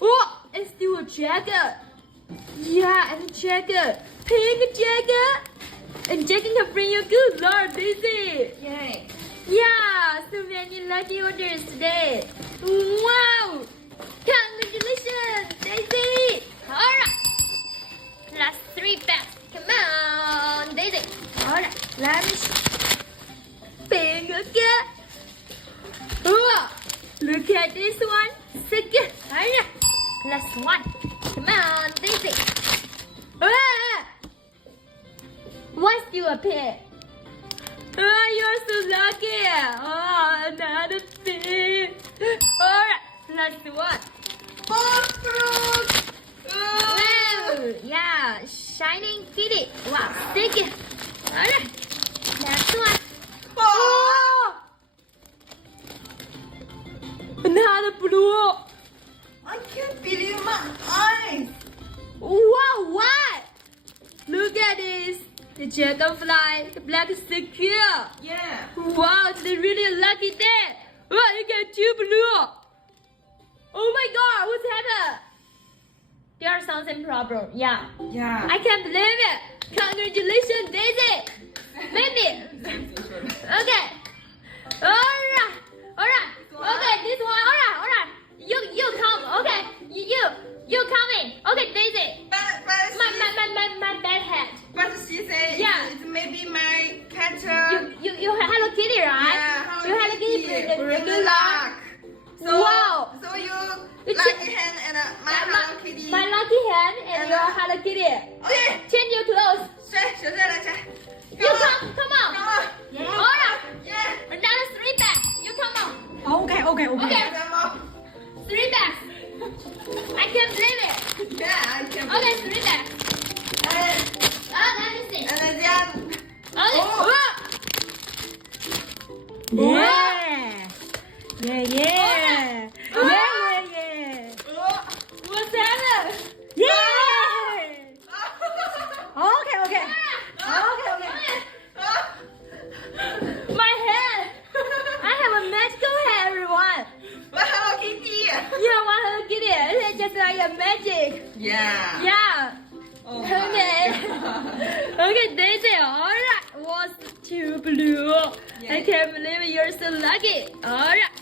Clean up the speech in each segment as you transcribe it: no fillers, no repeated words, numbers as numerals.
Oh, it's still a jacket. Yeah, and a jacket. Pink jacket. And Jackie can bring you good Lord, Daisy. Yay. Yeah, so many lucky orders today. Wow. Congratulations, Daisy. Alright. Last 3 bags. Come on, Daisy. Alright, let me see. Pink again. Oh, look at this one. So good. Alright. Last one. Come on, Daisy. Ah! Why still a pig? Oh, you're so lucky. Oh, another pig. Alright, last one. More fruit. Wow, yeah, shining kitty. Wow, sticky. Alright, last one. Oh! Another blue. I can't believe my eyes. Wow, what? Look at this. The dragonfly, the black is secure. Yeah. Wow, it's a really lucky day. Oh, you get 2 blue. Oh my god, what's happened? There's something problem. Yeah. Yeah. I can't believe it. Congratulations, Daisy. Baby. Okay. Alright. Alright. Okay, this one. Alright. You come. Okay. You coming. Okay, Daisy. My bad hat. But she said Yeah. it's maybe my cat. You Hello Kitty, right? Yeah, You Hello Kitty bring good luck. So, Wow. So you It's lucky hand and my Hello Kitty. My lucky hand and your Hello Kitty. Okay. Change your clothes. 谁谁再来谁 You come on. Come on. Alright. Yeah. Another 3 bags. You come on. Okay. Okay. 3 bags. I can't believe it. Yeah, I can. Okay, 3 bags. Let me see. And then Okay. Oh. Yeah. What's happened? Okay. My hair. I have a magical hair, everyone. My Hello Kitty. Yeah, one Hello Kitty. It's just like a magic. Yeah. Yeah. Oh Okay. Okay, Daisy. Alright. Was 2 blue. I can't believe you're so lucky. Alright.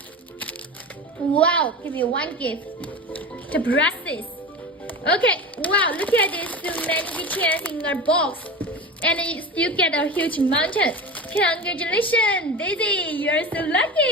Wow. Give me 1 gift. The brushes. Okay. Wow. Look at this. So many BTS in our box. And you still get a huge mountain. Congratulations, Daisy. You're so lucky.